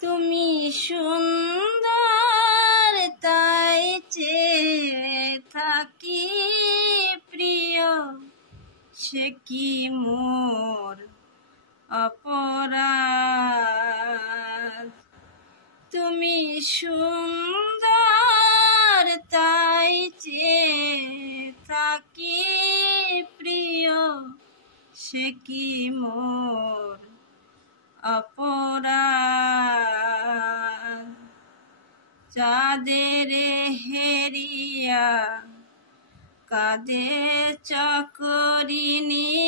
তুমি সুন্দর তাই চেয়ে থাকি প্রিয়, সে কি মোর অপরাধ। তুমি সুন্দর তাই চেয়ে থাকি প্রিয়, সে কি মোর অপরাধ। চাঁদের হেরিয়া কাঁদে চাকরিনী,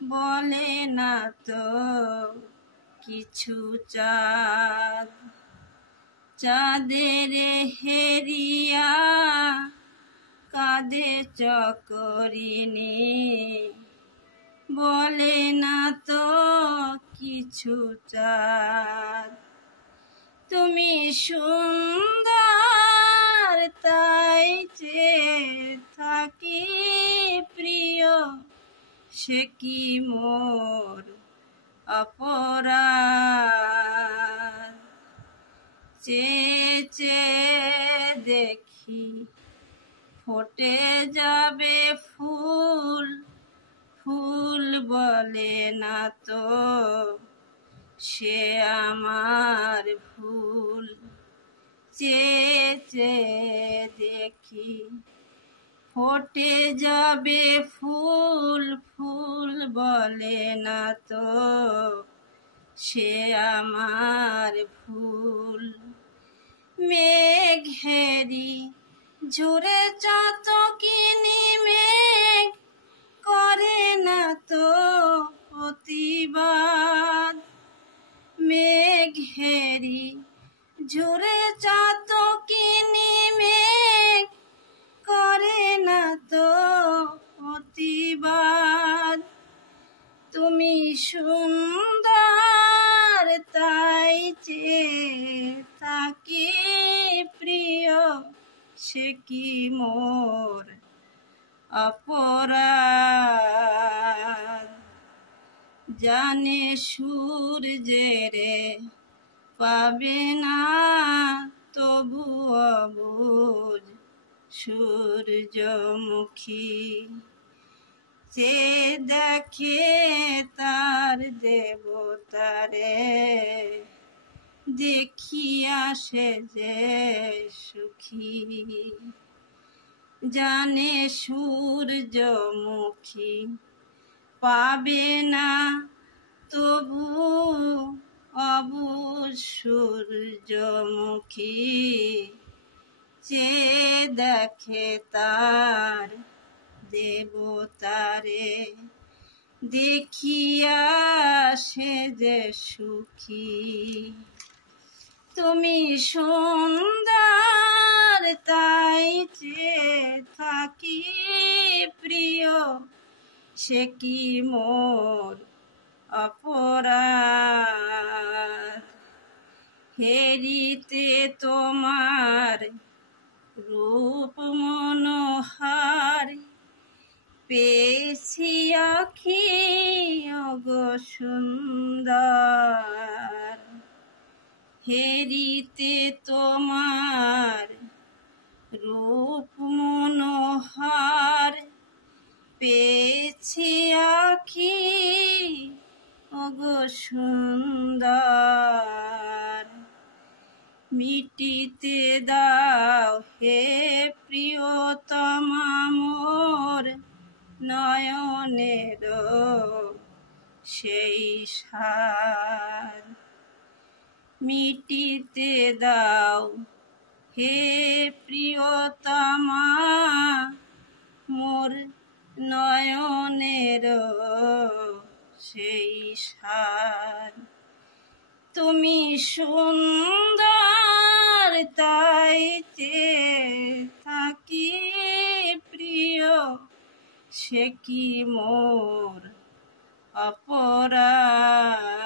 বলে না তো কিছু চাঁদ। চাঁদের হেরিয়া কাঁদে চাকরিনী, বলে না তো কিছু চাঁদ। তুমি সুন্দর তাই চেয়ে থাকি প্রিয়, সে কি মোর অপরাধ। চেয়ে চেয়ে দেখি ফোটে যাবে ফুল, ফুল বলে না তো সে আমার ভুল। চেয়ে চেয়ে দেখি ফোটে যাবে ফুল, ফুল বলে না তো সে আমার ভুল। মেঘেরি ঝরে চাতকিনি, মেঘ করে না তো প্রতিবাদ। মেঘেরি ঝরে চাতকিনি, মেঘ করে না তো প্রতিবাদ। তুমি সুন্দর তাই চেয়ে থাকি প্রিয়, সে কি মোর অপরাধ। জানে সূর্যের পাবে না তবু অবুঝ সূর্যমুখী, সে দেখে তার দেবতারে, দেখিয়া সে যে সুখী। জানে সূর্যমুখী পাবে না তবু অবুঝ সূর্যমুখী, যে দেখে তার দেবতারে, দেখিয়া সে যে সুখী। তুমি সুন্দর তাই চেয়ে থাকি প্রিয়, সে কি মোর অপরাধ। হেরিতে তোমার রূপ মনোহার, পেয়েছি আখি ওগো সুন্দর। হেরিতে তোমার রূপ মনোহার, পেয়েছি আখি ওগো সুন্দর। মিটিতে দাও হে প্রিয়তমা মোর নয়নের সেই সার। মিটিতে দাও হে প্রিয়তমা মোর নয়নের সেই সার। তুমি সুন্দর তাই চেয়ে থাকি প্রিয়, সে কি মোর অপরাধ।